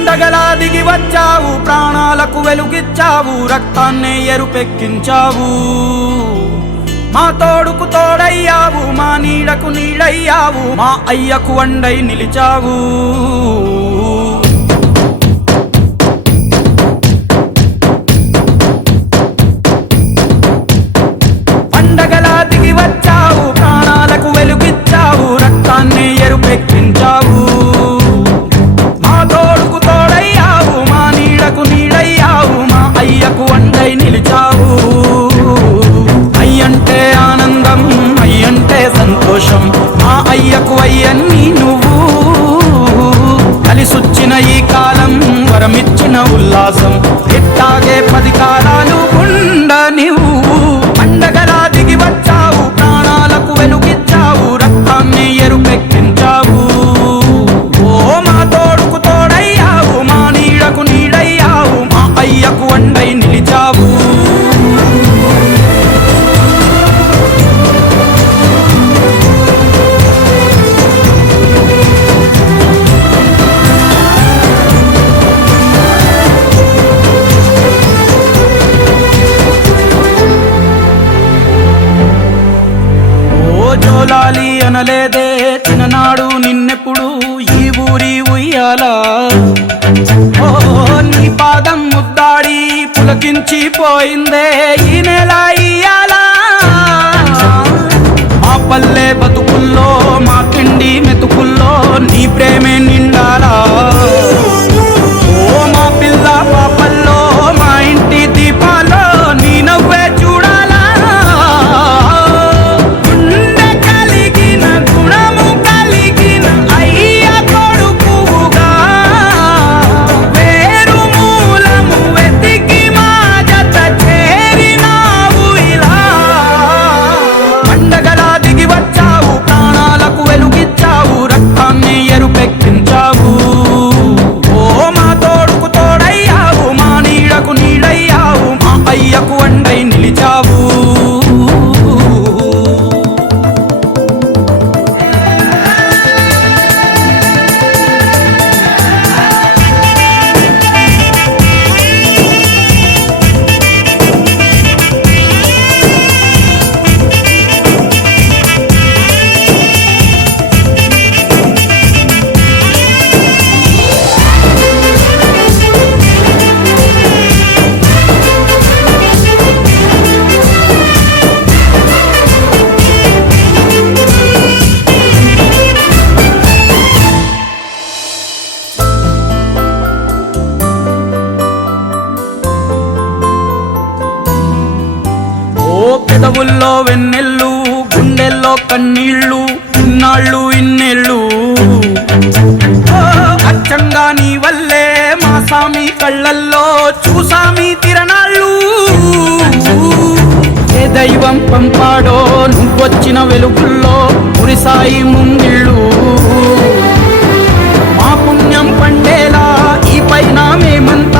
పండగలా దిగి వచ్చావు, ప్రాణాలకు వెలుగిచ్చావు, రక్తాన్నే ఎరుపెక్కించావు. మా తోడుకు తోడయ్యావు, మా నీడకు నీడయ్యావు, మా అయ్యకు వండై నిలిచావు. పండగలా దిగి వచ్చావు, ప్రాణాలకు వెలుగిచ్చావు, రక్తాన్నే ఎరుపెక్కించావు. మా తోడుకు తోడయ్యావు, మా నీడకు నీడయ్యావు, మా అయ్యకు వండై నిలిచావు. అయ్యంటే ఆనందం, అయ్యంటే సంతోషం, మా అయ్యకు అయ్యన్ని నువ్వు. కలిసొచ్చిన ఈ కాలం వరమిచ్చిన ఉల్లాసం, ఇట్టాగే 10 కాలాలు ఉండనివ్వు. పండగలా దిగి వచ్చావు, ప్రాణాలకు వెలుగిచ్చావు, రక్తాన్ని ఎరుపెక్కించావు. ఓ మా తోడుకు తోడయ్యావు, మా నీడకు నీడయ్యావు, మా అయ్యకు వండై నిలిచావు. జోలాలి అనలేదే చిన్ననాడు నిన్నెప్పుడు ఈ ఊరి ఉయ్యాలా. ఓ నీ పాదం ముద్దాడి పులకించిపోయిందే ఈ నెల ఇయ్యాలా. మా పల్లె బతుకుల్లో, మా తిండి మెతుకుల్లో నీ ప్రేమే నిండాలా. ఓ మా పిల్ల పాపల్లో, మా ఇంటి దీపాల్లో నీ నవ్వే చూడాలా. అయ్యకు వండై నిలిచావు. పెదవుల్లో వెన్నెళ్ళు, గుండెల్లో కన్నీళ్ళు, ఇన్నాళ్ళు ఇన్నేళ్ళు. అచ్చంగా నీ వల్లే మా సామి కళ్ళల్లో చూసామి తిరణాళ్ళు. ఏ దైవం పంపాడో నువ్వొచ్చిన వెలుగుల్లో మురిసాయి ముంగిళ్ళు. మా పుణ్యం పండేలా ఈ పైన మేమంతా